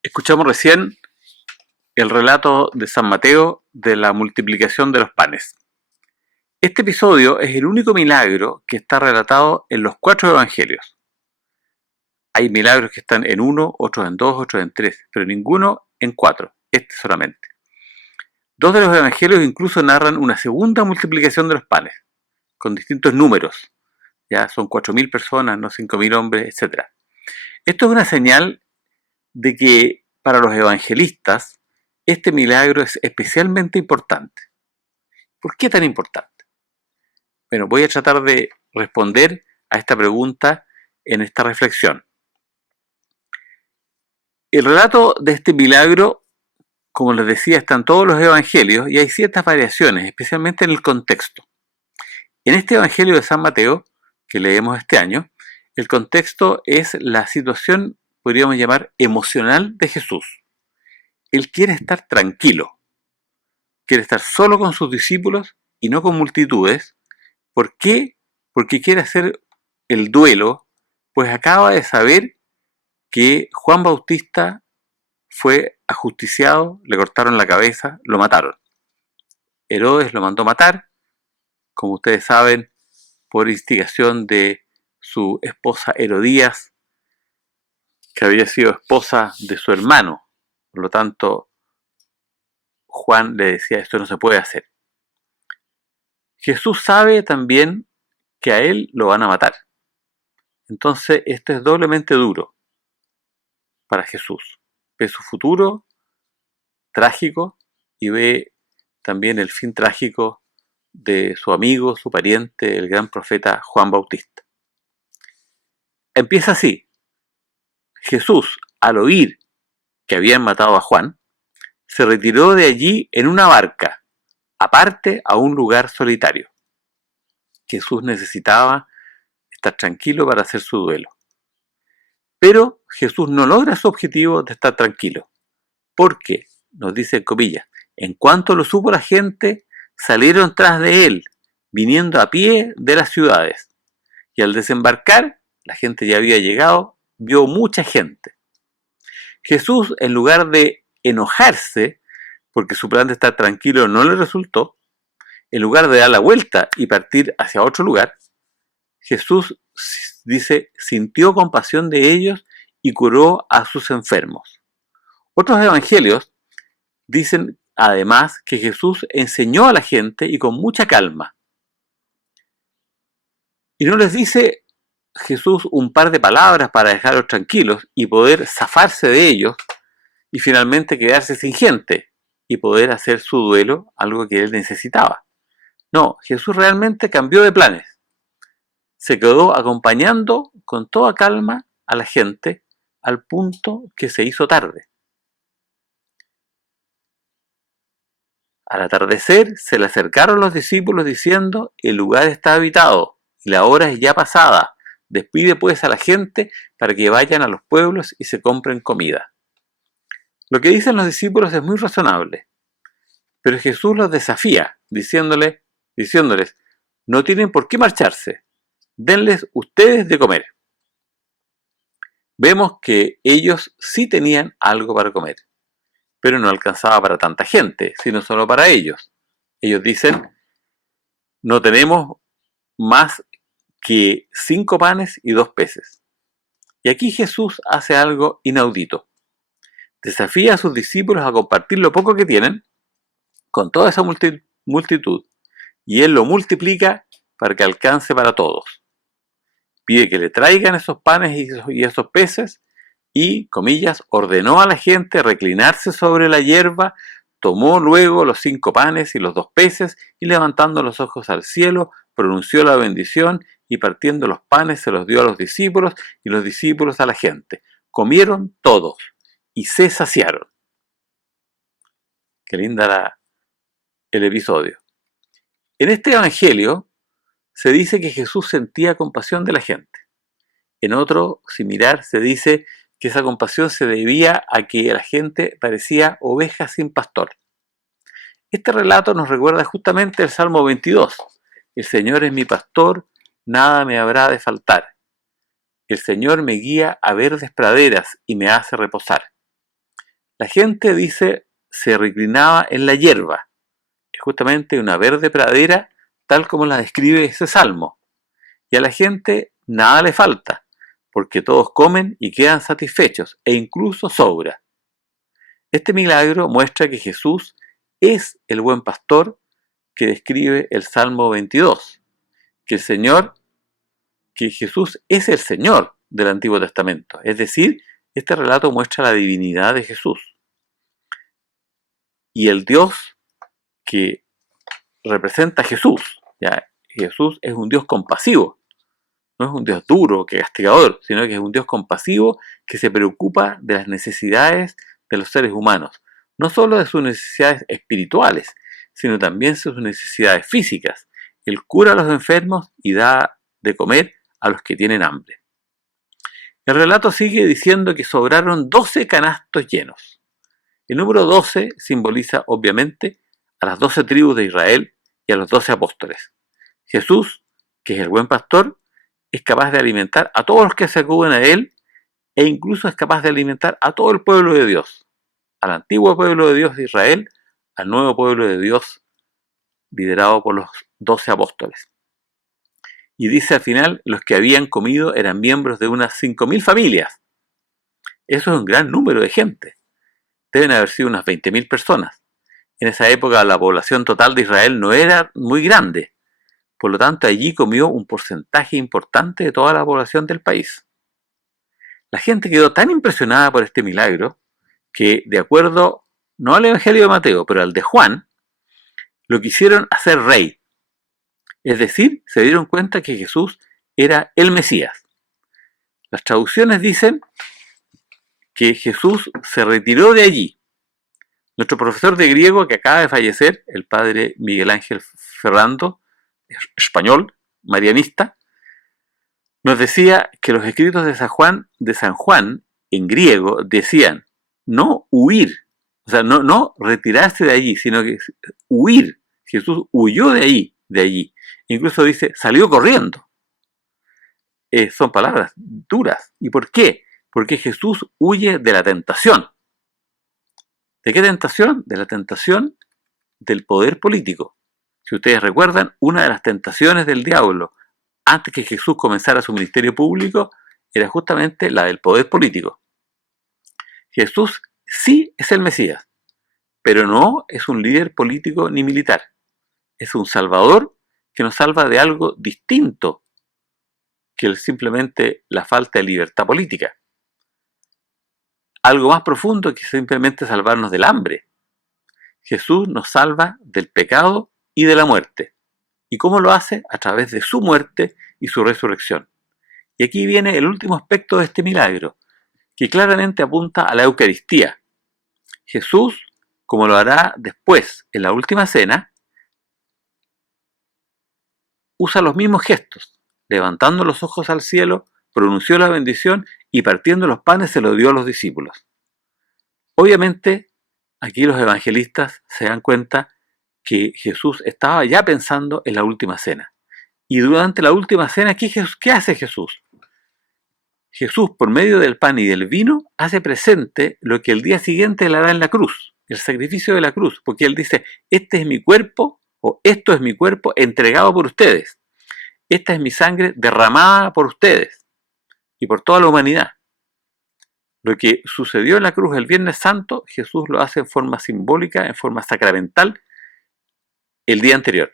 Escuchamos recién el relato de San Mateo de la multiplicación de los panes. Este episodio es el único milagro que está relatado en los 4 evangelios. Hay milagros que están en uno, otros en dos, otros en tres, pero ninguno en 4, este solamente. 2 de los evangelios incluso narran una segunda multiplicación de los panes, con distintos números. Ya son 4.000 personas, no 5.000 hombres, etc. Esto es una señal de que para los evangelistas este milagro es especialmente importante. ¿Por qué tan importante? Bueno, voy a tratar de responder a esta pregunta en esta reflexión. El relato de este milagro, como les decía, está en todos los evangelios y hay ciertas variaciones, especialmente en el contexto. En este evangelio de San Mateo, que leemos este año, el contexto es la situación, podríamos llamar, emocional de Jesús. Él quiere estar tranquilo, quiere estar solo con sus discípulos y no con multitudes. ¿Por qué? Porque quiere hacer el duelo, pues acaba de saber que Juan Bautista fue ajusticiado, le cortaron la cabeza, lo mataron. Herodes lo mandó matar, como ustedes saben, por instigación de su esposa Herodías, que había sido esposa de su hermano. Por lo tanto, Juan le decía, esto no se puede hacer. Jesús sabe también que a él lo van a matar. Entonces, esto es doblemente duro para Jesús. Ve su futuro trágico y ve también el fin trágico de su amigo, su pariente, el gran profeta Juan Bautista. Empieza así. Jesús, al oír que habían matado a Juan, se retiró de allí en una barca, aparte a un lugar solitario. Jesús necesitaba estar tranquilo para hacer su duelo. Pero Jesús no logra su objetivo de estar tranquilo, porque, nos dice en comillas, en cuanto lo supo la gente, salieron tras de él, viniendo a pie de las ciudades. Y al desembarcar, la gente ya había llegado, vio mucha gente. Jesús, en lugar de enojarse, porque su plan de estar tranquilo no le resultó, en lugar de dar la vuelta y partir hacia otro lugar, Jesús, dice, sintió compasión de ellos y curó a sus enfermos. Otros evangelios dicen además que Jesús enseñó a la gente y con mucha calma. Y no les dice Jesús un par de palabras para dejarlos tranquilos y poder zafarse de ellos y finalmente quedarse sin gente y poder hacer su duelo, algo que él necesitaba. No, Jesús realmente cambió de planes. Se quedó acompañando con toda calma a la gente al punto que se hizo tarde. Al atardecer se le acercaron los discípulos diciendo, el lugar está habitado y la hora es ya pasada. Despide pues a la gente para que vayan a los pueblos y se compren comida. Lo que dicen los discípulos es muy razonable, pero Jesús los desafía diciéndoles, no tienen por qué marcharse, denles ustedes de comer. Vemos que ellos sí tenían algo para comer, pero no alcanzaba para tanta gente, sino solo para ellos. Ellos dicen, no tenemos más que 5 panes y 2 peces. Y aquí Jesús hace algo inaudito. Desafía a sus discípulos a compartir lo poco que tienen con toda esa multitud, y Él lo multiplica para que alcance para todos. Pide que le traigan esos panes y esos peces y, comillas, ordenó a la gente reclinarse sobre la hierba, tomó luego los 5 panes y los 2 peces y levantando los ojos al cielo, pronunció la bendición y partiendo los panes se los dio a los discípulos y los discípulos a la gente. Comieron todos y se saciaron. Qué linda el episodio. En este evangelio se dice que Jesús sentía compasión de la gente. En otro similar se dice que esa compasión se debía a que la gente parecía ovejas sin pastor. Este relato nos recuerda justamente el Salmo 22. El Señor es mi pastor, nada me habrá de faltar. El Señor me guía a verdes praderas y me hace reposar. La gente, dice, se reclinaba en la hierba, es justamente una verde pradera, tal como la describe ese salmo. Y a la gente nada le falta, porque todos comen y quedan satisfechos, e incluso sobra. Este milagro muestra que Jesús es el buen pastor que describe el Salmo 22, que Jesús es el Señor del Antiguo Testamento. Es decir, este relato muestra la divinidad de Jesús. Y el Dios que representa a Jesús, ¿ya? Jesús es un Dios compasivo, no es un Dios duro, que castigador, sino que es un Dios compasivo que se preocupa de las necesidades de los seres humanos, no solo de sus necesidades espirituales, sino también de sus necesidades físicas. Él cura a los enfermos y da de comer a los que tienen hambre. El relato sigue diciendo que sobraron 12 canastos llenos. El número 12 simboliza obviamente a las 12 tribus de Israel y a los 12 apóstoles. Jesús, que es el buen pastor, es capaz de alimentar a todos los que se acuden a él e incluso es capaz de alimentar a todo el pueblo de Dios, al antiguo pueblo de Dios de Israel, al nuevo pueblo de Dios liderado por los 12 apóstoles. Y dice al final, los que habían comido eran miembros de unas 5.000 familias. Eso es un gran número de gente. Deben haber sido unas 20.000 personas. En esa época la población total de Israel no era muy grande. Por lo tanto, allí comió un porcentaje importante de toda la población del país. La gente quedó tan impresionada por este milagro que, de acuerdo no al Evangelio de Mateo, pero al de Juan, lo quisieron hacer rey. Es decir, se dieron cuenta que Jesús era el Mesías. Las traducciones dicen que Jesús se retiró de allí. Nuestro profesor de griego que acaba de fallecer, el padre Miguel Ángel Ferrando, español, marianista, nos decía que los escritos de San Juan en griego decían no huir, o sea, no retirarse de allí, sino que huir. Jesús huyó de allí. Incluso dice, salió corriendo. Son palabras duras. ¿Y por qué? Porque Jesús huye de la tentación. ¿De qué tentación? De la tentación del poder político. Si ustedes recuerdan, una de las tentaciones del diablo antes que Jesús comenzara su ministerio público era justamente la del poder político. Jesús sí es el Mesías, pero no es un líder político ni militar. Es un salvador que nos salva de algo distinto que simplemente la falta de libertad política. Algo más profundo que simplemente salvarnos del hambre. Jesús nos salva del pecado y de la muerte. ¿Y cómo lo hace? A través de su muerte y su resurrección. Y aquí viene el último aspecto de este milagro, que claramente apunta a la Eucaristía. Jesús, como lo hará después en la última cena, usa los mismos gestos. Levantando los ojos al cielo, pronunció la bendición y partiendo los panes se los dio a los discípulos. Obviamente, aquí los evangelistas se dan cuenta que Jesús estaba ya pensando en la última cena. Y durante la última cena, ¿qué hace Jesús? Jesús, por medio del pan y del vino, hace presente lo que el día siguiente él hará en la cruz, el sacrificio de la cruz, porque él dice, este es mi cuerpo, o esto es mi cuerpo entregado por ustedes. Esta es mi sangre derramada por ustedes y por toda la humanidad. Lo que sucedió en la cruz el Viernes Santo, Jesús lo hace en forma simbólica, en forma sacramental, el día anterior.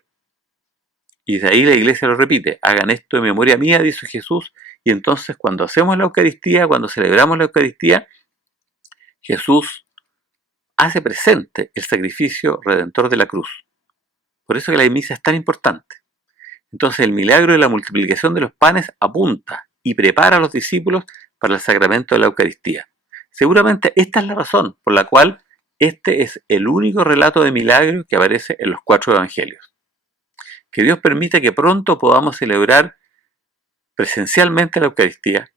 Y de ahí la iglesia lo repite, hagan esto en memoria mía, dice Jesús, y entonces cuando hacemos la Eucaristía, cuando celebramos la Eucaristía, Jesús hace presente el sacrificio redentor de la cruz. Por eso que la misa es tan importante. Entonces el milagro de la multiplicación de los panes apunta y prepara a los discípulos para el sacramento de la Eucaristía. Seguramente esta es la razón por la cual este es el único relato de milagro que aparece en los 4 evangelios. Que Dios permita que pronto podamos celebrar presencialmente la Eucaristía.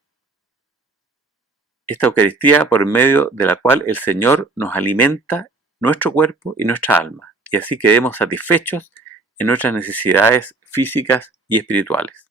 Esta Eucaristía por medio de la cual el Señor nos alimenta nuestro cuerpo y nuestra alma. Y así quedemos satisfechos en nuestras necesidades físicas y espirituales.